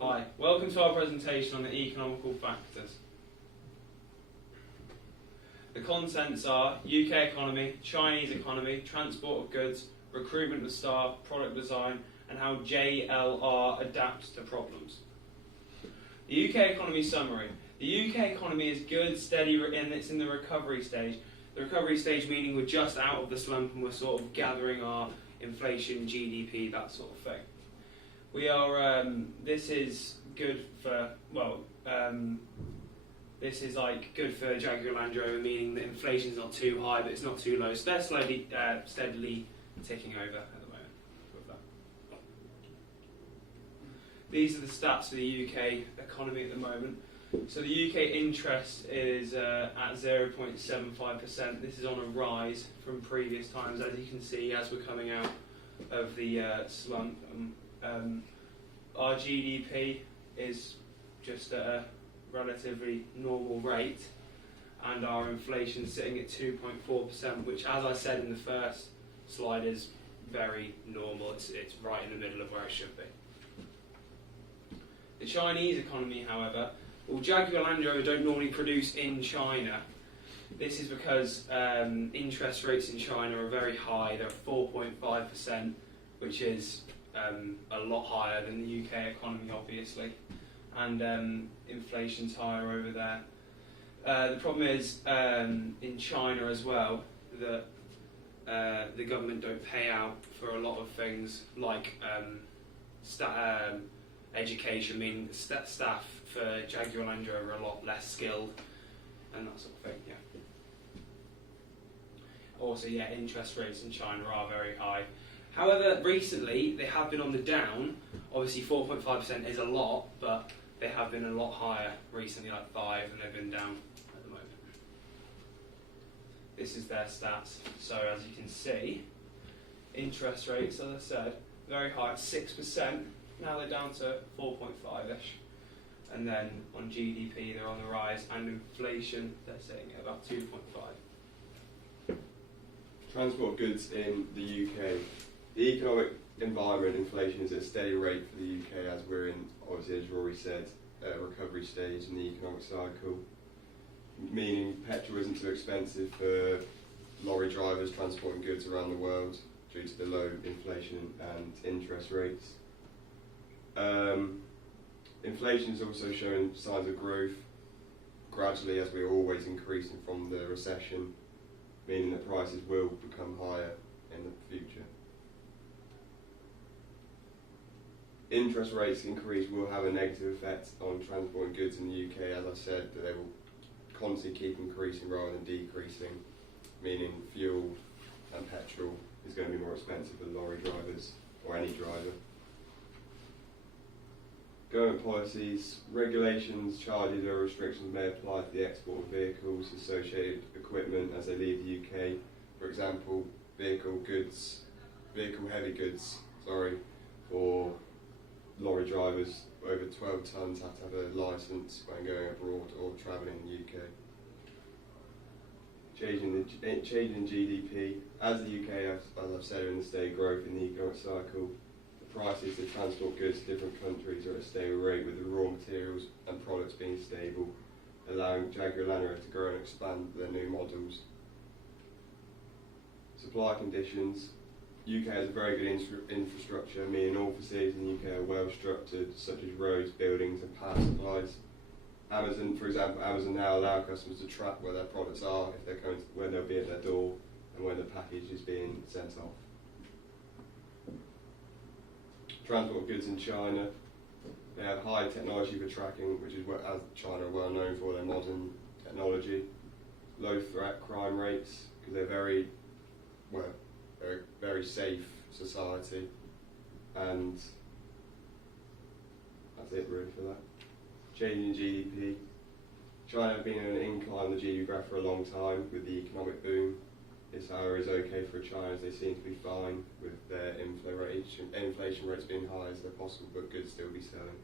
Hi, welcome to our presentation on the economical factors. The contents are UK economy, Chinese economy, transport of goods, recruitment of staff, product design, and how JLR adapts to problems. The UK economy summary. The UK economy is good, steady, and it's in the recovery stage. The recovery stage meaning we're just out of the slump and we're sort of gathering our inflation, GDP, that sort of thing. We are, this is good for, this is like good for Jaguar Land Rover, meaning that inflation's not too high, but it's not too low. So they're steadily ticking over at the moment with that. These are the stats for the UK economy at the moment. So the UK interest is at 0.75%. This is on a rise from previous times, as you can see, as we're coming out of the slump. Our GDP is just at a relatively normal rate, and our inflation sitting at 2.4%, which, as I said in the first slide, is very normal. It's right in the middle of where it should be. The Chinese economy, however, well, Jaguar Land Rover don't normally produce in China. This is because interest rates in China are very high. They're 4.5%, which is a lot higher than the UK economy, obviously, and inflation's higher over there. The problem is in China as well that the government don't pay out for a lot of things like education, meaning staff for Jaguar Land Rover are a lot less skilled and that sort of thing. Yeah. Also, yeah, interest rates in China are very high. However, recently they have been on the down. Obviously 4.5% is a lot, but they have been a lot higher recently, like 5%, and they've been down at the moment. This is their stats. So as you can see, interest rates, as I said, very high at 6%. Now they're down to 4.5-ish. And then on GDP, they're on the rise, and inflation, they're sitting at about 2.5. Transport goods in the UK. The economic environment, inflation is at a steady rate for the UK as we're in, obviously, as Rory said, a recovery stage in the economic cycle, meaning petrol isn't too expensive for lorry drivers transporting goods around the world due to the low inflation and interest rates. Inflation is also showing signs of growth gradually as we're always increasing from the recession, meaning that prices will become higher in the future. Interest rates increase will have a negative effect on transporting goods in the UK, as I said, that they will constantly keep increasing rather than decreasing, meaning fuel and petrol is going to be more expensive for lorry drivers or any driver. Government policies, regulations, charges or restrictions may apply to the export of vehicles, associated equipment as they leave the UK. For example, vehicle heavy goods, for lorry drivers over 12 tonnes have to have a licence when going abroad or travelling in the UK. Changing GDP. As the UK, as I've said, are in a steady growth in the economic cycle, the prices of transport goods to different countries are at a stable rate, with the raw materials and products being stable, allowing Jaguar Land Rover to grow and expand their new models. Supply conditions. UK has a very good infrastructure, meaning all facilities in the UK are well structured, such as roads, buildings and power supplies. Amazon, for example, Amazon now allow customers to track where their products are, if they're coming to, when they'll be at their door, and when the package is being sent off. Transport goods in China. They have high technology for tracking, which is what, as China are well known for their modern technology. Low threat crime rates, because they're they're a very safe society, and that's it really for that. Changing GDP. China have been in an incline on the GDP graph for a long time with the economic boom. This, however, is okay for China, as they seem to be fine with their inflation rates being high as they're possible, but goods still be selling.